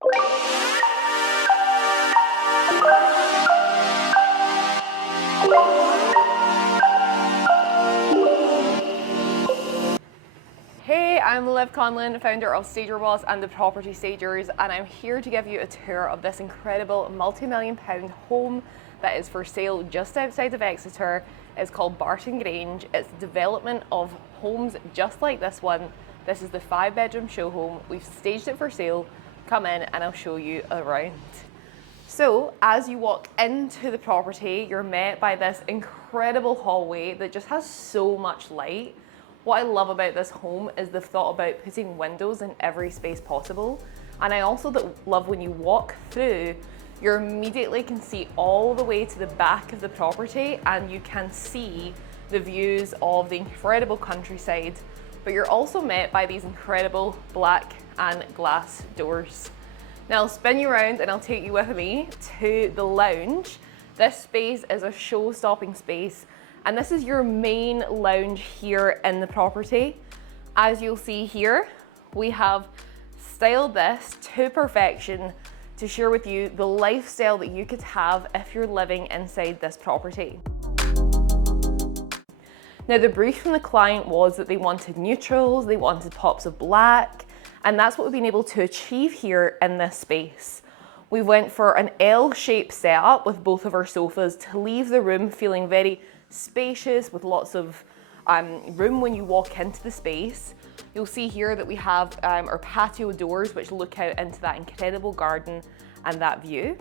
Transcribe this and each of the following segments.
Hey, I'm Liv Conlon, founder of Stager Boss and the Property Stagers, and I'm here to give you a tour of this incredible multi-million pound home that is for sale just outside of Exeter. It's called Barton Grange. It's the development of homes just like this one. This is the 5-bedroom show home. We've staged it for sale. Come in and I'll show you around. So as you walk into the property, you're met by this incredible hallway that just has so much light. What I love about this home is they've thought about putting windows in every space possible. And I also love when you walk through, you immediately can see all the way to the back of the property and you can see the views of the incredible countryside. But you're also met by these incredible black and glass doors. Now I'll spin you around and I'll take you with me to the lounge. This space is a show-stopping space. And this is your main lounge here in the property. As you'll see here, we have styled this to perfection to share with you the lifestyle that you could have if you're living inside this property. Now the brief from the client was that they wanted neutrals, they wanted pops of black, and that's what we've been able to achieve here in this space. We went for an L-shaped setup with both of our sofas to leave the room feeling very spacious with lots of room when you walk into the space. You'll see here that we have our patio doors which look out into that incredible garden and that view.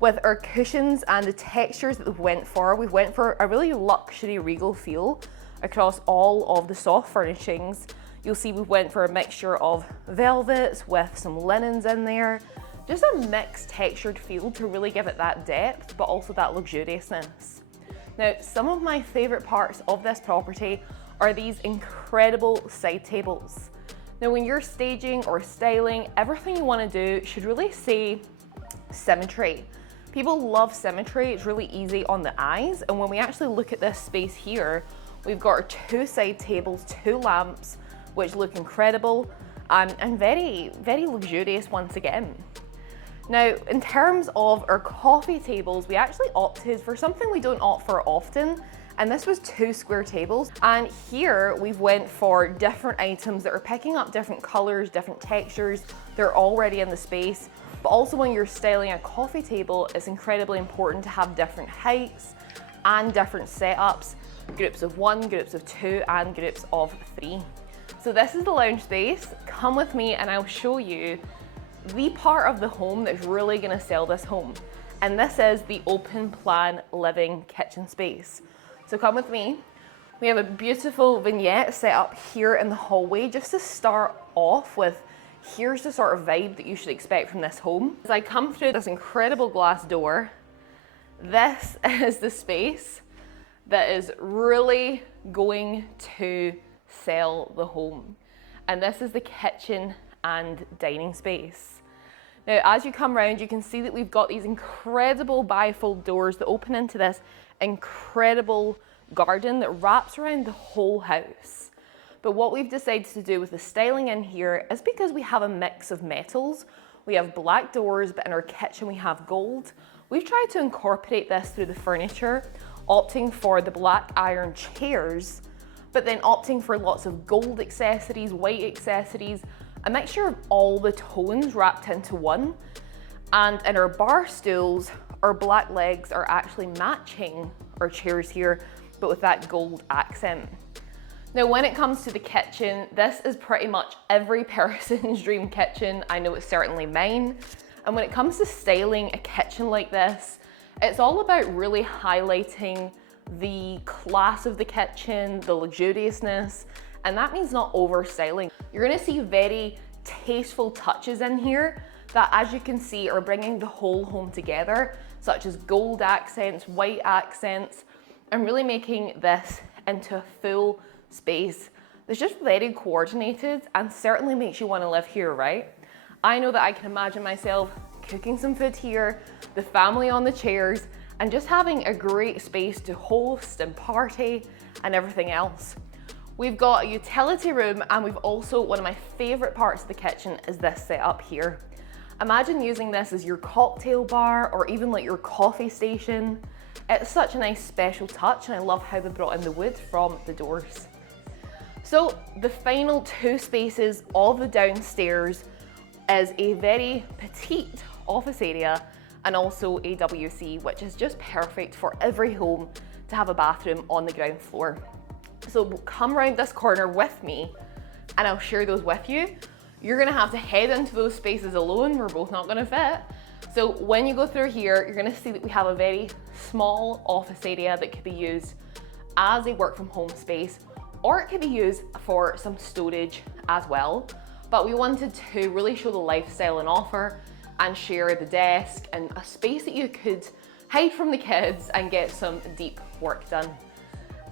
With our cushions and the textures that we've went for a really luxury regal feel across all of the soft furnishings. You'll see we went for a mixture of velvets with some linens in there. Just a mixed textured feel to really give it that depth, but also that luxuriousness. Now, some of my favorite parts of this property are these incredible side tables. Now, when you're staging or styling, everything you want to do should really say symmetry. People love symmetry, it's really easy on the eyes. And when we actually look at this space here, we've got our 2 side tables, 2 lamps, which look incredible and very, very luxurious once again. Now, in terms of our coffee tables, we actually opted for something we don't opt for often, and this was 2 square tables. And here we've went for different items that are picking up different colors, different textures. They're already in the space, but also when you're styling a coffee table, it's incredibly important to have different heights and different setups, groups of 1, groups of 2, and groups of 3. So this is the lounge space. Come with me and I'll show you the part of the home that's really going to sell this home. And this is the open plan living kitchen space. So come with me. We have a beautiful vignette set up here in the hallway just to start off with. Here's the sort of vibe that you should expect from this home. As I come through this incredible glass door, this is the space that is really going to sell the home. And this is the kitchen and dining space. Now, as you come round, you can see that we've got these incredible bifold doors that open into this incredible garden that wraps around the whole house. But what we've decided to do with the styling in here is because we have a mix of metals. We have black doors, but in our kitchen we have gold. We've tried to incorporate this through the furniture, opting for the black iron chairs, but then opting for lots of gold accessories, white accessories, a mixture of all the tones wrapped into one. And in our bar stools, our black legs are actually matching our chairs here, but with that gold accent. Now, when it comes to the kitchen, this is pretty much every person's dream kitchen. I know it's certainly mine. And when it comes to styling a kitchen like this, it's all about really highlighting the class of the kitchen, the luxuriousness, and that means not over-styling. You're gonna see very tasteful touches in here that, as you can see, are bringing the whole home together, such as gold accents, white accents, and really making this into a full space that's just very coordinated and certainly makes you wanna live here, right? I know that I can imagine myself cooking some food here, the family on the chairs, and just having a great space to host and party and everything else. We've got a utility room, and we've also, one of my favorite parts of the kitchen is this setup here. Imagine using this as your cocktail bar or even like your coffee station. It's such a nice special touch, and I love how they brought in the wood from the doors. So the final two spaces of the downstairs is a very petite office area and also a WC, which is just perfect for every home to have a bathroom on the ground floor. So come around this corner with me and I'll share those with you. You're gonna have to head into those spaces alone. We're both not gonna fit. So when you go through here, you're gonna see that we have a very small office area that could be used as a work from home space, or it could be used for some storage as well. But we wanted to really show the lifestyle on offer and share the desk and a space that you could hide from the kids and get some deep work done.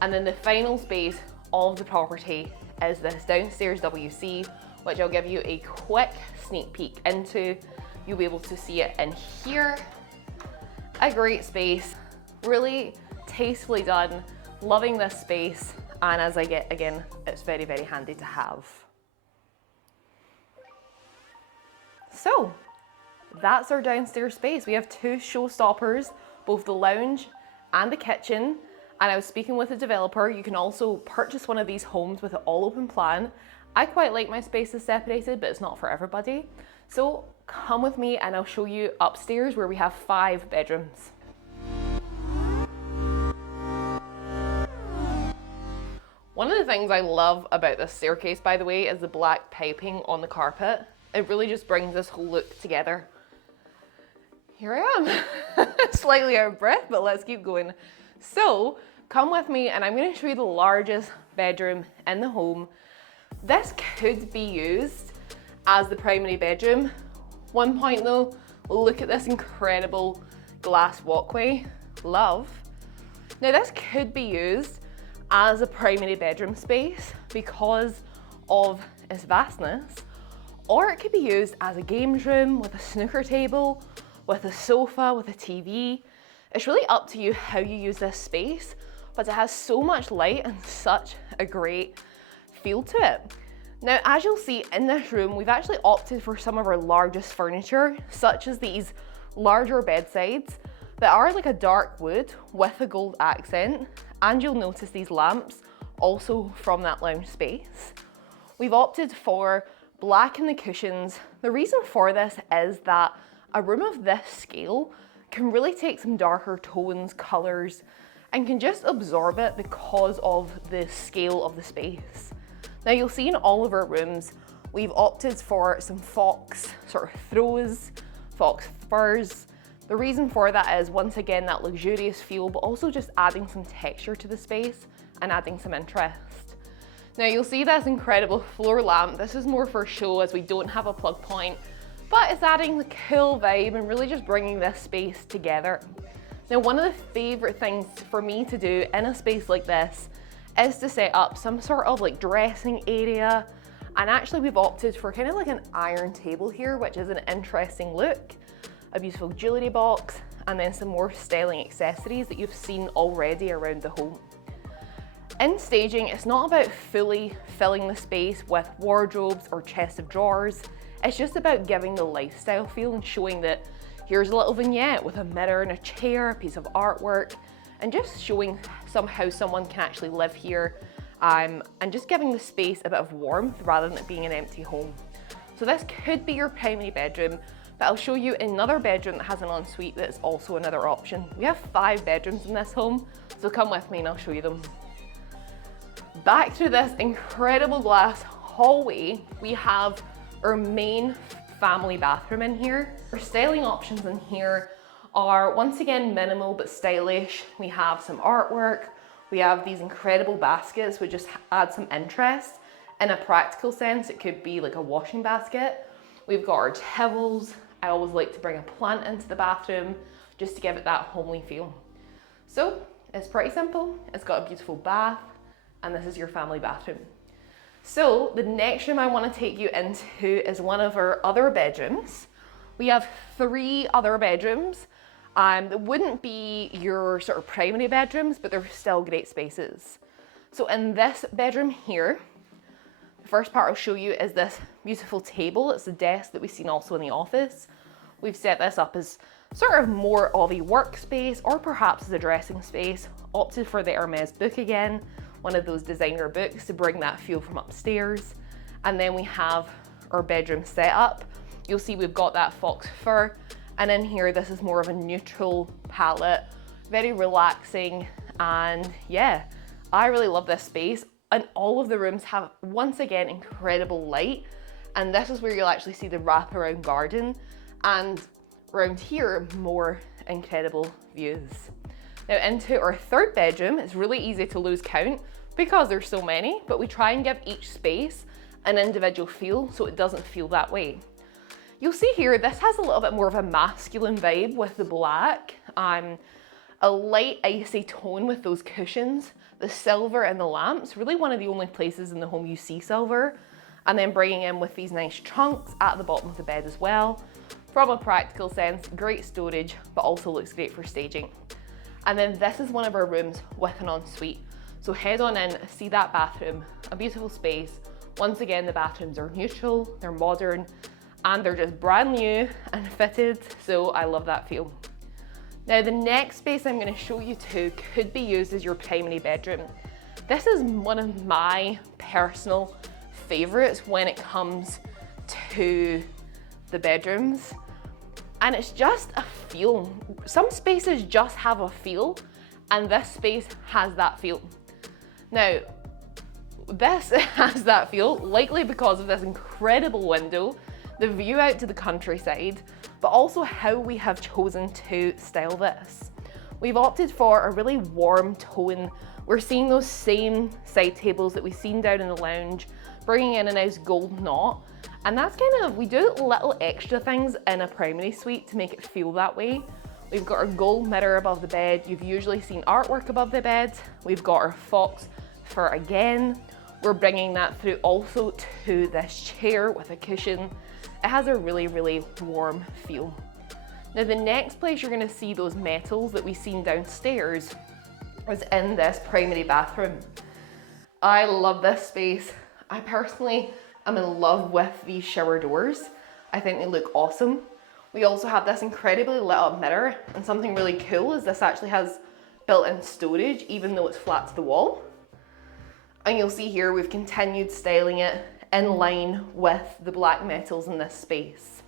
And then the final space of the property is this downstairs WC, which I'll give you a quick sneak peek into. You'll be able to see it in here. A great space, really tastefully done. Loving this space, and as I get, again, it's very, very handy to have. So, that's our downstairs space. We have two showstoppers, both the lounge and the kitchen. And I was speaking with a developer. You can also purchase one of these homes with an all open plan. I quite like my spaces separated, but it's not for everybody. So come with me and I'll show you upstairs where we have 5 bedrooms. One of the things I love about this staircase, by the way, is the black piping on the carpet. It really just brings this whole look together. Here I am, slightly out of breath, but let's keep going. So come with me and I'm going to show you the largest bedroom in the home. This could be used as the primary bedroom. One point though, look at this incredible glass walkway. Love. Now this could be used as a primary bedroom space because of its vastness, or it could be used as a games room with a snooker table, with a sofa, with a TV. It's really up to you how you use this space, but it has so much light and such a great feel to it. Now, as you'll see in this room, we've actually opted for some of our largest furniture, such as these larger bedsides that are like a dark wood with a gold accent, and you'll notice these lamps also from that lounge space. We've opted for black in the cushions. The reason for this is that a room of this scale can really take some darker tones, colors, and can just absorb it because of the scale of the space. Now you'll see in all of our rooms, we've opted for some fox sort of throws, fox furs. The reason for that is, once again, that luxurious feel, but also just adding some texture to the space and adding some interest. Now you'll see this incredible floor lamp. This is more for show as we don't have a plug point, but it's adding the cool vibe and really just bringing this space together. Now, one of the favorite things for me to do in a space like this is to set up some sort of like dressing area. And actually we've opted for kind of like an iron table here, which is an interesting look, a beautiful jewelry box, and then some more styling accessories that you've seen already around the home. In staging, it's not about fully filling the space with wardrobes or chests of drawers. It's just about giving the lifestyle feel and showing that here's a little vignette with a mirror and a chair, a piece of artwork, and just showing how someone can actually live here, and just giving the space a bit of warmth rather than it being an empty home. So this could be your primary bedroom, but I'll show you another bedroom that has an ensuite that's also another option. We have 5 bedrooms in this home, so come with me and I'll show you them. Back through this incredible glass hallway, we have our main family bathroom in here. Our styling options in here are once again minimal but stylish. We have some artwork, we have these incredible baskets which just add some interest. In a practical sense, it could be like a washing basket. We've got our towels. I always like to bring a plant into the bathroom just to give it that homely feel. So it's pretty simple. It's got a beautiful bath, and this is your family bathroom. So the next room I want to take you into is one of our other bedrooms. We have 3 other bedrooms that wouldn't be your sort of primary bedrooms, but they're still great spaces. So in this bedroom here, the first part I'll show you is this beautiful table. It's the desk that we've seen also in the office. We've set this up as sort of more of a workspace or perhaps as a dressing space. Opted for the Hermes book again, one of those designer books to bring that feel from upstairs. And then we have our bedroom set up. You'll see we've got that fox fur, and in here this is more of a neutral palette, very relaxing, and yeah, I really love this space. And all of the rooms have, once again, incredible light, and this is where you'll actually see the wraparound garden, and around here, more incredible views. Now into our third bedroom, it's really easy to lose count because there's so many, but we try and give each space an individual feel so it doesn't feel that way. You'll see here, this has a little bit more of a masculine vibe with the black, a light icy tone with those cushions, the silver and the lamps, really one of the only places in the home you see silver, and then bringing in with these nice trunks at the bottom of the bed as well. From a practical sense, great storage, but also looks great for staging. And then this is one of our rooms with an ensuite. So head on in, see that bathroom, a beautiful space. Once again, the bathrooms are neutral, they're modern, and they're just brand new and fitted, so I love that feel. Now the next space I'm going to show you to could be used as your primary bedroom. This is one of my personal favourites when it comes to the bedrooms, and it's just a feel. Some spaces just have a feel, and this space has that feel. Now, this has that feel, likely because of this incredible window, the view out to the countryside, but also how we have chosen to style this. We've opted for a really warm tone. We're seeing those same side tables that we've seen down in the lounge, bringing in a nice gold knot. And that's kind of, we do little extra things in a primary suite to make it feel that way. We've got our gold mirror above the bed. You've usually seen artwork above the bed. We've got our fox fur again. We're bringing that through also to this chair with a cushion. It has a really, really warm feel. Now the next place you're gonna see those metals that we've seen downstairs is in this primary bathroom. I love this space. I personally am in love with these shower doors. I think they look awesome. We also have this incredibly lit up mirror, and something really cool is this actually has built-in storage even though it's flat to the wall. And you'll see here we've continued styling it in line with the black metals in this space.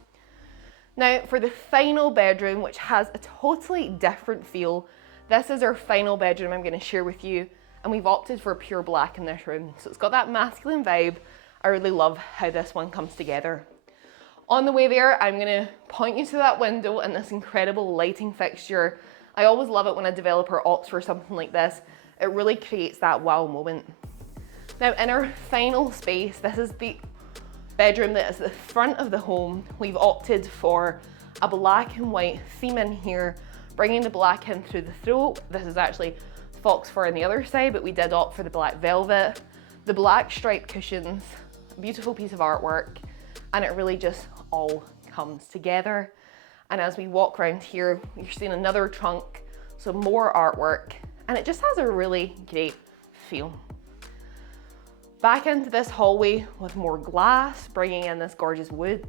Now for the final bedroom, which has a totally different feel, this is our final bedroom I'm going to share with you, and we've opted for pure black in this room. So it's got that masculine vibe. I really love how this one comes together. On the way there, I'm going to point you to that window and this incredible lighting fixture. I always love it when a developer opts for something like this. It really creates that wow moment. Now in our final space, this is the bedroom that is the front of the home. We've opted for a black and white theme in here, bringing the black in through the throat. This is actually fox fur on the other side, but we did opt for the black velvet, the black striped cushions, a beautiful piece of artwork, and it really just all comes together. And as we walk around here, you're seeing another trunk, so more artwork, and it just has a really great feel. Back into this hallway with more glass, bringing in this gorgeous wood.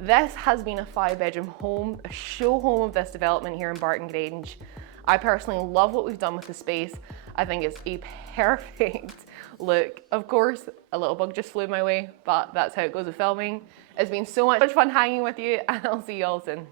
This has been a 5-bedroom home, a show home of this development here in Barton Grange. I personally love what we've done with the space. I think it's a perfect look. Of course, a little bug just flew my way, but that's how it goes with filming. It's been so much fun hanging with you, and I'll see you all soon.